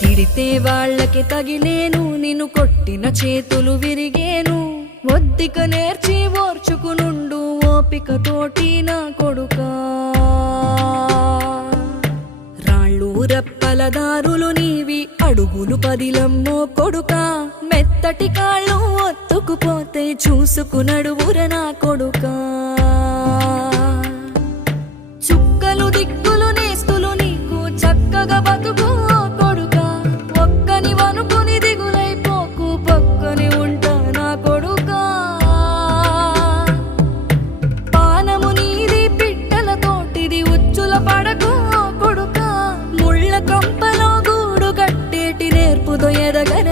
తిడితే వాళ్ళకి తగిలేను, నిన్ను కొట్టిన చేతులు విరిగేను. ఒద్దిక నేర్చి ఓర్చుకునుండు ఓపికతోటి నా కొడుకా. రాళ్ళు రెప్పల దారులు నీవి, అడుగులు పదిలమ్మో కొడుకా. మెత్తటి కాళ్ళు ఒత్తుకుపోతే చూసుకునడువుర నా కొడుకా. చుక్కలు దిక్కులు నేస్తులు నీకు చక్కగా బతుకు కొడుకా. ఒక్కని వనుకుని దిగులైపోకు, పక్కని ఉంటా నా కొడుకా. పానము నీది పిట్టల తోటిది, ఉచ్చుల పడకు కొడుకా. ముళ్ళ కంపలో గూడు కట్టేటి నేర్పుతో ఎదగర